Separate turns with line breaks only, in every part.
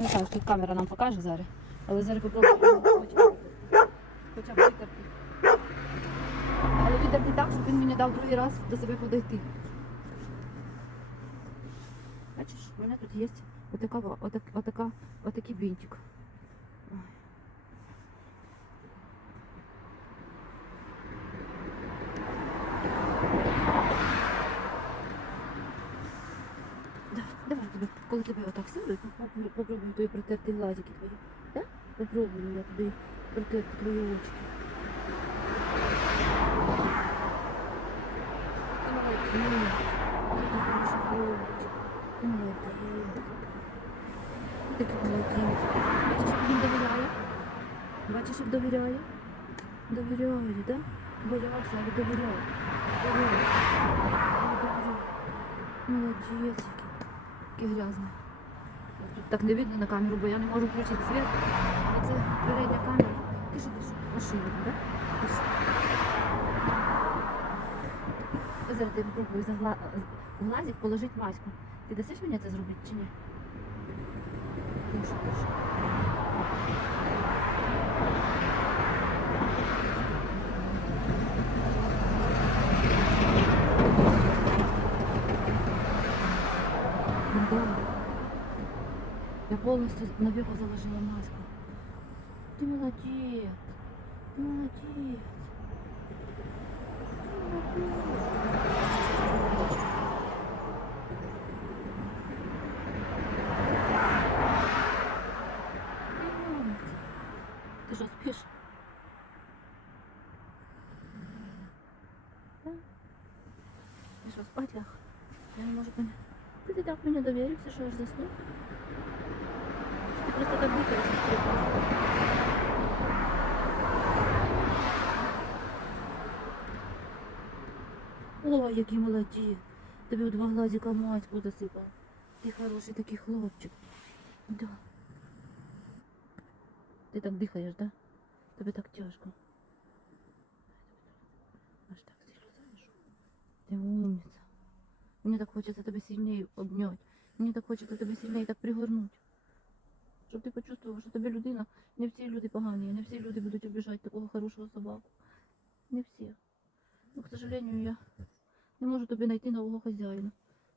Не знаю, що камера нам покаже зараз. Але зараз попробуємо хоча, б витерти. Але витерти так, щоб він мені дав другий раз до себе подойти. Бачиш, у мене тут є отака, отак, отака, отакий бінтик. Ой. Да, тебе, коли тебе отак сяду, попробую, попробую тобі протерти глазики твої. Да? Попробую я тобі протерти твої очки. Ти молодець. Ти молодець. Бачиш, як він довіряє? Бачиш, як довіряє? Довіряє, да? Боявся, але. Довіряє. Довіряє. Молодець який. грязне. Тут так не видно на камеру, бо я не можу включити світ. А це передня камера. Ти що ти? Машина, так? Зараз я попробую за гла... в глазик положити маську. Ти дасиш мені це зробити чи ні? Я полностью на веку заложила маску. Ты молодец. Ты молодец. Ты молодец. Ты спишь? Ты что, спать ляг? Я не могу понять. Ты, ты так мне доверился, что аж заснул? Ты просто так бухаешь. Ой, який молодець. Тобі у два глазика матьку засипав. Ти хороший такий хлопчик. Да. Ти так дихаєш, да? Тобі так тяжко. Аж так сильно. Ти умниця. Мені так хочеться тебе сильніше обняти. Мені так хочеться тебе сильніше так пригорнути. Щоб ти почувствував, що тобі людина, не всі люди погані, не всі люди будуть обіжати такого хорошого собаку. Не всі. Ну, к сожалению, я не можу тобі знайти нового хазяїна.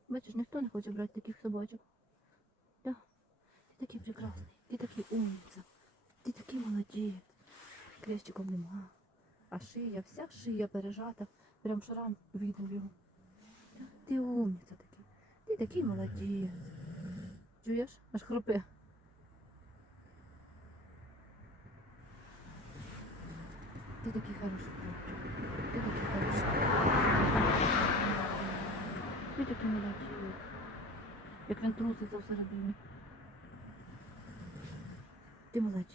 Бачиш, ніхто не хоче брати таких собачок. Да. Ти такий прекрасний, ти такий умниця, ти такий молодець. Клещиків нема. А шия, вся шия пережата, прям шрам видно його. Ти умниця такий. Ти такий молодець. Чуєш? Аж хрупе. Хороший хлопчик. Ти такий хороший. Ти такий молодець. Як він труситься всередині. Ти молодець.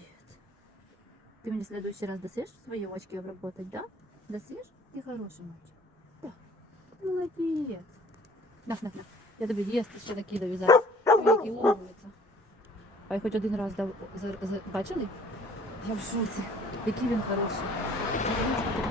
Ти мені в следующий раз дасиш свої очки обработать, да? Дасиш? Ти хороший мальчик. Да. Молодець. На, на, на. Я тобі їсти ще накидаю зараз. Який умниця. А я хоч один раз дав, бачили? Я в шоці. Який він хороший. ちょっと。